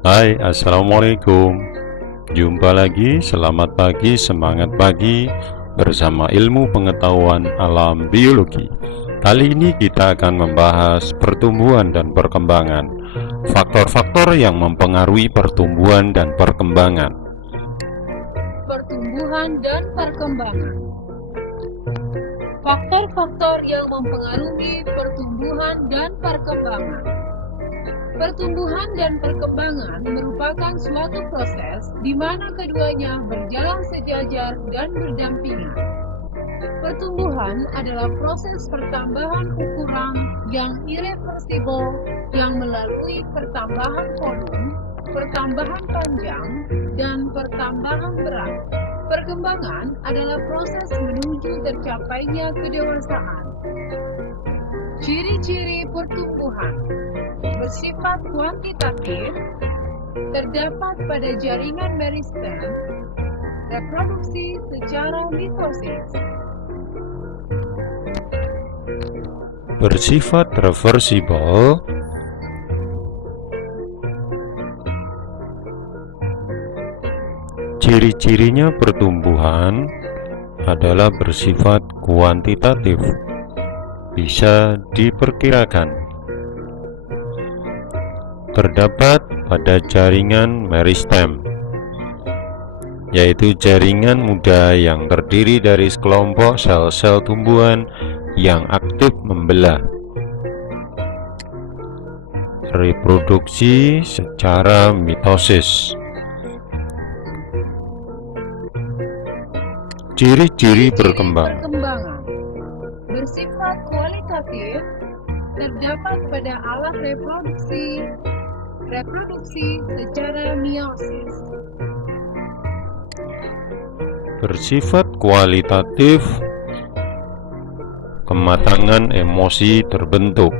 Hai, assalamualaikum. Jumpa lagi, selamat pagi, semangat pagi bersama ilmu pengetahuan alam biologi. Kali ini kita akan membahas pertumbuhan dan perkembangan, faktor-faktor yang mempengaruhi pertumbuhan dan perkembangan. Pertumbuhan dan perkembangan. Faktor-faktor yang mempengaruhi pertumbuhan dan perkembangan. Pertumbuhan dan perkembangan merupakan suatu proses di mana keduanya berjalan sejajar dan berdampingan. Pertumbuhan adalah proses pertambahan ukuran yang irreversibel yang melalui pertambahan volume, pertambahan panjang, dan pertambahan berat. Perkembangan adalah proses menuju tercapainya kedewasaan. Ciri-ciri pertumbuhan bersifat kuantitatif, terdapat pada jaringan meristem, reproduksi secara mitosis. Bersifat reversibel, ciri-cirinya pertumbuhan adalah bersifat kuantitatif, bisa diperkirakan. Terdapat pada jaringan meristem, yaitu jaringan muda yang terdiri dari sekelompok sel-sel tumbuhan yang aktif membelah. Reproduksi secara mitosis. Ciri-ciri perkembangan bersifat kualitatif, terdapat pada alat reproduksi secara meiosis. Bersifat kualitatif, kematangan emosi terbentuk.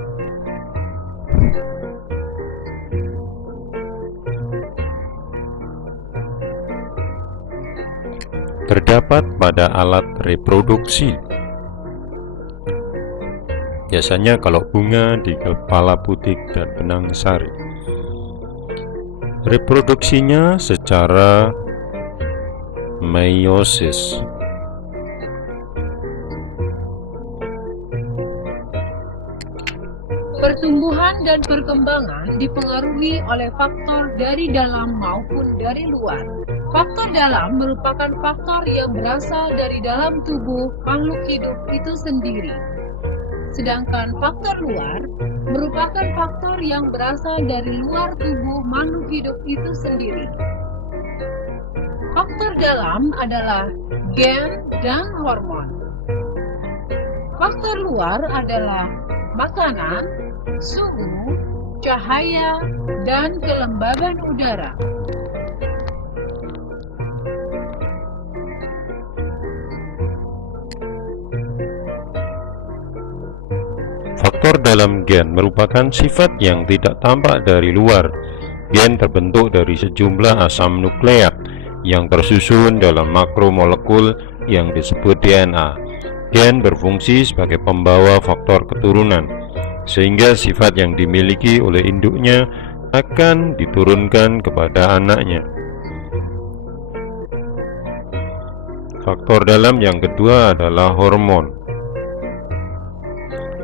Terdapat pada alat reproduksi. Biasanya kalau bunga di kepala putik dan benang sari. Reproduksinya secara meiosis. Pertumbuhan dan perkembangan dipengaruhi oleh faktor dari dalam maupun dari luar. Faktor dalam merupakan faktor yang berasal dari dalam tubuh makhluk hidup itu sendiri. Sedangkan faktor luar merupakan faktor yang berasal dari luar tubuh makhluk hidup itu sendiri. Faktor dalam adalah gen dan hormon. Faktor luar adalah makanan, suhu, cahaya, dan kelembaban udara. Faktor dalam gen merupakan sifat yang tidak tampak dari luar. Gen terbentuk dari sejumlah asam nukleat yang tersusun dalam makromolekul yang disebut DNA. Gen berfungsi sebagai pembawa faktor keturunan, sehingga sifat yang dimiliki oleh induknya akan diturunkan kepada anaknya. Faktor dalam yang kedua adalah hormon.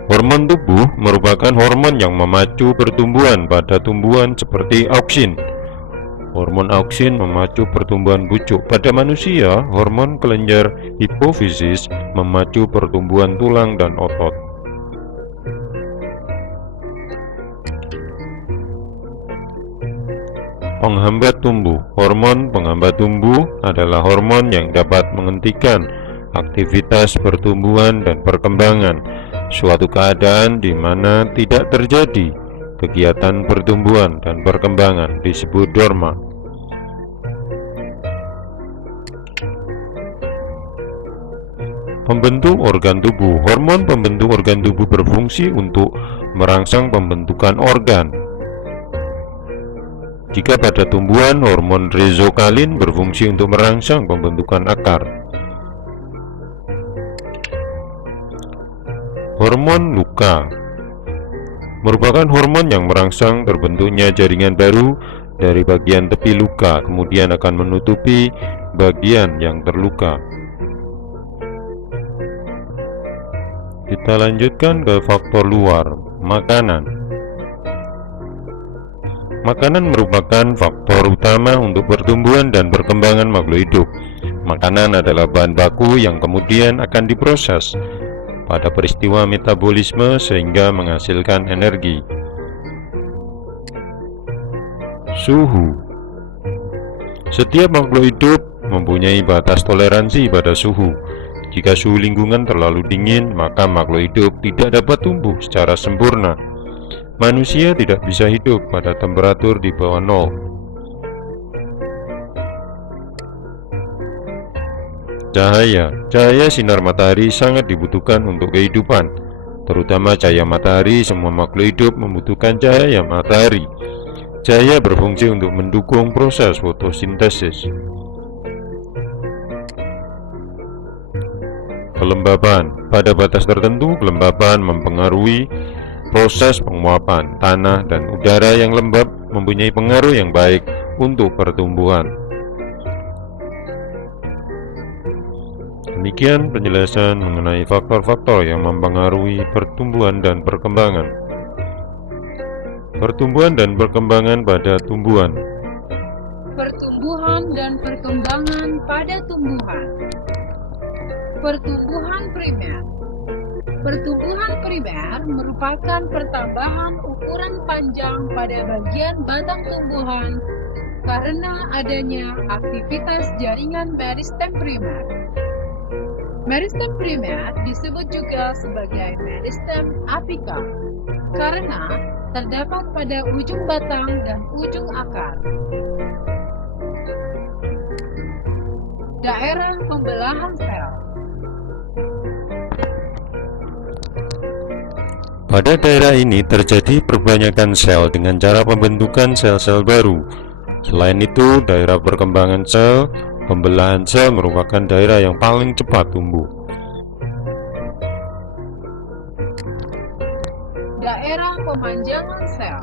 Hormon tubuh merupakan hormon yang memacu pertumbuhan pada tumbuhan seperti auksin. Hormon auksin memacu pertumbuhan pucuk. Pada manusia, hormon kelenjar hipofisis memacu pertumbuhan tulang dan otot. Penghambat tumbuh. Hormon penghambat tumbuh adalah hormon yang dapat menghentikan aktivitas pertumbuhan dan perkembangan. Suatu keadaan di mana tidak terjadi kegiatan pertumbuhan dan perkembangan disebut dorma. Pembentuk organ tubuh. Hormon pembentuk organ tubuh berfungsi untuk merangsang pembentukan organ. Jika pada tumbuhan, hormon rezokalin berfungsi untuk merangsang pembentukan akar. Hormon luka merupakan hormon yang merangsang terbentuknya jaringan baru dari bagian tepi luka, kemudian akan menutupi bagian yang terluka. Kita lanjutkan ke faktor luar, makanan. Makanan merupakan faktor utama untuk pertumbuhan dan perkembangan makhluk hidup. Makanan adalah bahan baku yang kemudian akan diproses pada peristiwa metabolisme sehingga menghasilkan energi. Suhu. Setiap makhluk hidup mempunyai batas toleransi pada suhu. Jika suhu lingkungan terlalu dingin, maka makhluk hidup tidak dapat tumbuh secara sempurna. Manusia tidak bisa hidup pada temperatur di bawah nol. Cahaya sinar matahari sangat dibutuhkan untuk kehidupan. Terutama cahaya matahari, semua makhluk hidup membutuhkan cahaya matahari. Cahaya berfungsi untuk mendukung proses fotosintesis. Kelembaban. Pada batas tertentu, kelembaban mempengaruhi proses penguapan. Tanah dan udara yang lembab mempunyai pengaruh yang baik untuk pertumbuhan. Demikian penjelasan mengenai faktor-faktor yang mempengaruhi pertumbuhan dan perkembangan. Pertumbuhan dan perkembangan pada tumbuhan. Pertumbuhan dan perkembangan pada tumbuhan. Pertumbuhan primer. Pertumbuhan primer merupakan pertambahan ukuran panjang pada bagian batang tumbuhan karena adanya aktivitas jaringan meristem primer. Meristem primer disebut juga sebagai meristem apikal karena terdapat pada ujung batang dan ujung akar. Daerah pembelahan sel. Pada daerah ini terjadi perbanyakan sel dengan cara pembentukan sel-sel baru. Selain itu, daerah perkembangan sel, pembelahan sel merupakan daerah yang paling cepat tumbuh. Daerah pemanjangan sel.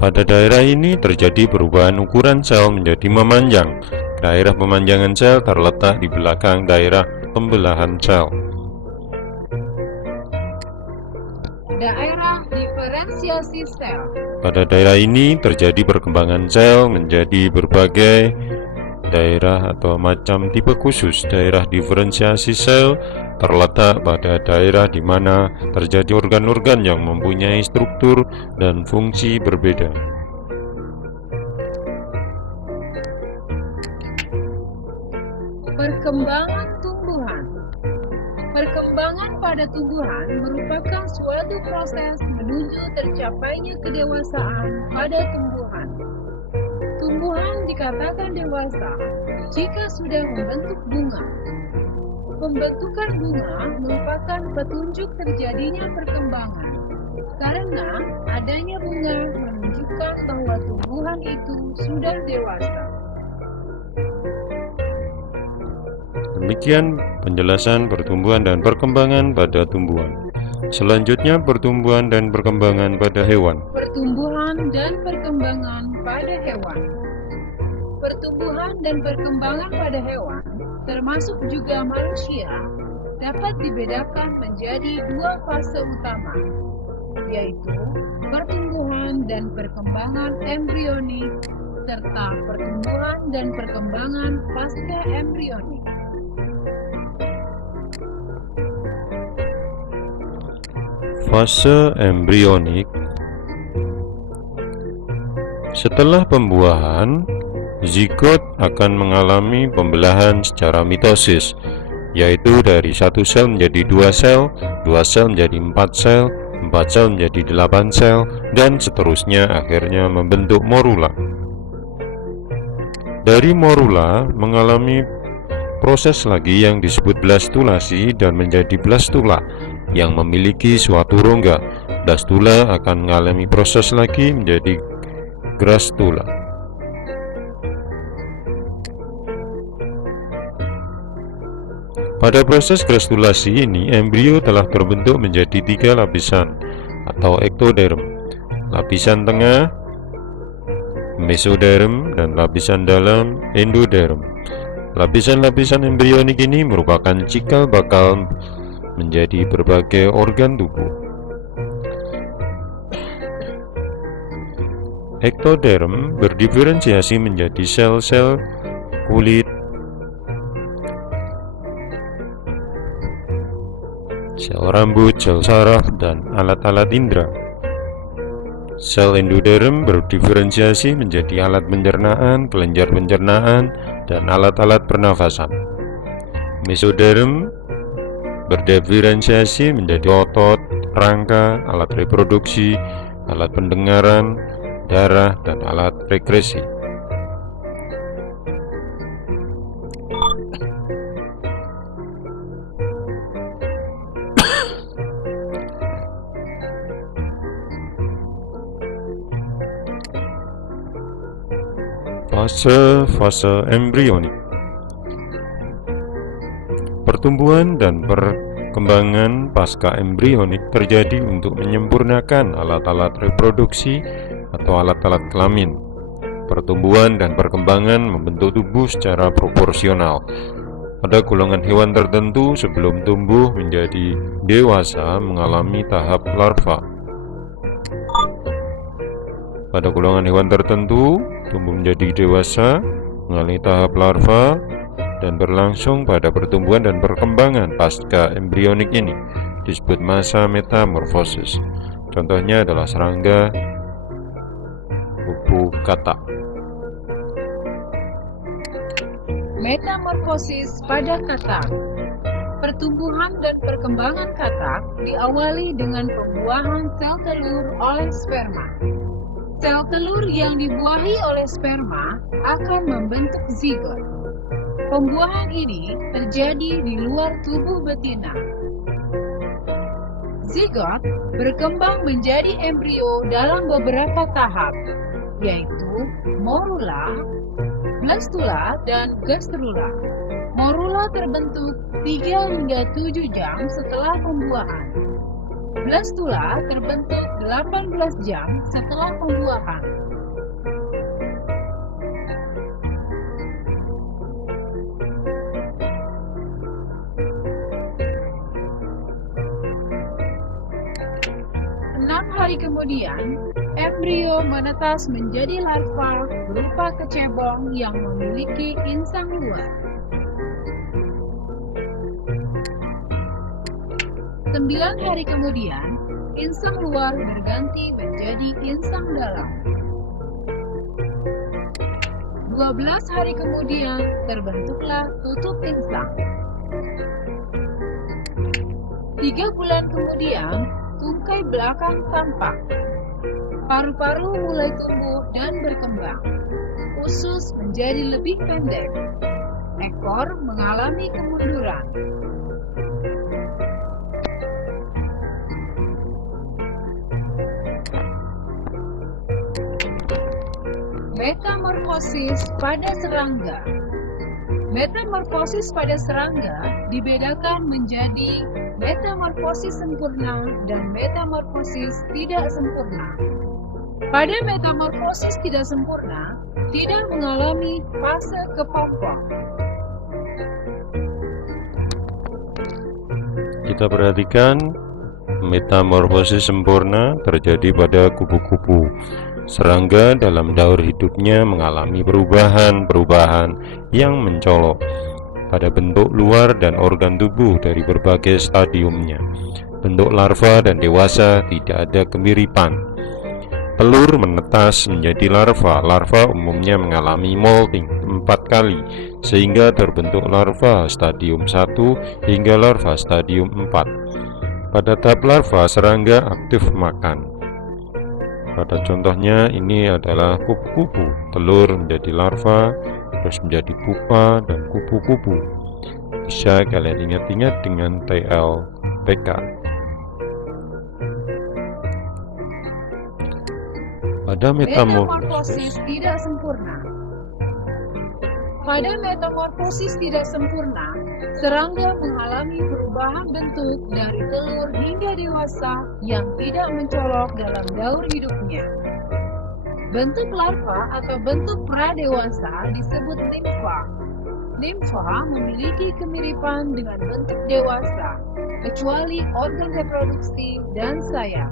Pada daerah ini terjadi perubahan ukuran sel menjadi memanjang. Daerah pemanjangan sel terletak di belakang daerah pembelahan sel. Daerah diferensiasi sel. Pada daerah ini terjadi perkembangan sel menjadi berbagai daerah atau macam tipe khusus. Daerah diferensiasi sel terletak pada daerah di mana terjadi organ-organ yang mempunyai struktur dan fungsi berbeda. Perkembangan tumbuhan. Perkembangan pada tumbuhan merupakan suatu proses menuju tercapainya kedewasaan pada tumbuhan. Tumbuhan dikatakan dewasa jika sudah membentuk bunga. Pembentukan bunga merupakan petunjuk terjadinya perkembangan, karena adanya bunga menunjukkan bahwa tumbuhan itu sudah dewasa. Demikian penjelasan pertumbuhan dan perkembangan pada tumbuhan. Selanjutnya, pertumbuhan dan perkembangan pada hewan. Pertumbuhan dan perkembangan pada hewan. Pertumbuhan dan perkembangan pada hewan, termasuk juga manusia, dapat dibedakan menjadi dua fase utama, yaitu pertumbuhan dan perkembangan embrionik serta pertumbuhan dan perkembangan pasca embrionik. Fase embrionik. Setelah pembuahan, zigot akan mengalami pembelahan secara mitosis, yaitu dari satu sel menjadi dua sel menjadi empat sel menjadi 8 sel, dan seterusnya akhirnya membentuk morula. Dari morula mengalami proses lagi yang disebut blastulasi dan menjadi blastula yang memiliki suatu rongga. Blastula akan mengalami proses lagi menjadi grastula. Pada proses grastulasi ini, embrio telah terbentuk menjadi 3 lapisan atau ektoderm. Lapisan tengah mesoderm, dan lapisan dalam endoderm. Lapisan-lapisan embrionik ini merupakan cikal bakal menjadi berbagai organ tubuh. Ektoderm berdiferensiasi menjadi sel-sel kulit, sel rambut, sel saraf, dan alat-alat indera. Sel endoderm berdiferensiasi menjadi alat pencernaan, kelenjar pencernaan, dan alat-alat pernafasan. Mesoderm berdiferensiasi menjadi otot, rangka, alat reproduksi, alat pendengaran, darah, dan alat rekresi. Fase embrionik. Pertumbuhan dan perkembangan pasca embrionik terjadi untuk menyempurnakan alat-alat reproduksi atau alat-alat kelamin. Pertumbuhan dan perkembangan membentuk tubuh secara proporsional. Pada golongan hewan tertentu, sebelum tumbuh menjadi dewasa mengalami tahap larva. Pada golongan hewan tertentu, tumbuh menjadi dewasa mengalami tahap larva dan berlangsung pada pertumbuhan dan perkembangan pasca embrionik ini disebut masa metamorfosis. Contohnya adalah serangga, kupu katak. Metamorfosis pada katak. Pertumbuhan dan perkembangan katak diawali dengan pembuahan sel telur oleh sperma. Sel telur yang dibuahi oleh sperma akan membentuk zigot. Pembuahan ini terjadi di luar tubuh betina. Zigot berkembang menjadi embrio dalam beberapa tahap, yaitu morula, blastula, dan gastrula. Morula terbentuk 3 hingga 7 jam setelah pembuahan. Blastula terbentuk 18 jam setelah pembuahan. Hari kemudian, embrio menetas menjadi larva berupa kecebong yang memiliki insang luar. 9 hari kemudian, insang luar berganti menjadi insang dalam. 12 hari kemudian, terbentuklah tutup insang. 3 bulan kemudian, tungkai belakang tampak. Paru-paru mulai tumbuh dan berkembang. Usus menjadi lebih pendek. Ekor mengalami kemunduran. Metamorfosis pada serangga. Metamorfosis pada serangga dibedakan menjadi metamorfosis sempurna dan metamorfosis tidak sempurna. Pada metamorfosis tidak sempurna, tidak mengalami fase kepompong. Kita perhatikan metamorfosis sempurna terjadi pada kupu-kupu. Serangga dalam daur hidupnya mengalami perubahan-perubahan yang mencolok pada bentuk luar dan organ tubuh dari berbagai stadiumnya. Bentuk larva dan dewasa tidak ada kemiripan. Telur menetas menjadi larva. Larva umumnya mengalami molting 4 kali sehingga terbentuk larva stadium 1 hingga larva stadium 4. Pada tahap larva, serangga aktif makan. Pada contohnya ini adalah kupu-kupu. Telur menjadi larva, terus menjadi pupa dan kupu-kupu. Bisa kalian ingat-ingat dengan TLPK. Pada metamorfosis tidak sempurna. Pada metamorfosis tidak sempurna, serangga mengalami perubahan bentuk dari telur hingga dewasa yang tidak mencolok dalam daur hidupnya. Bentuk larva atau bentuk pradewasa disebut nimfa. Nimfa memiliki kemiripan dengan bentuk dewasa, kecuali organ reproduksi dan sayap.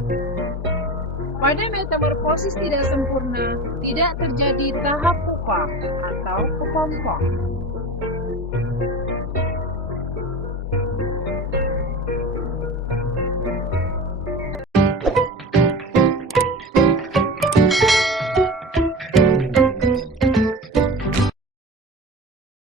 Pada metamorfosis tidak sempurna, tidak terjadi tahap pupa atau kepompong.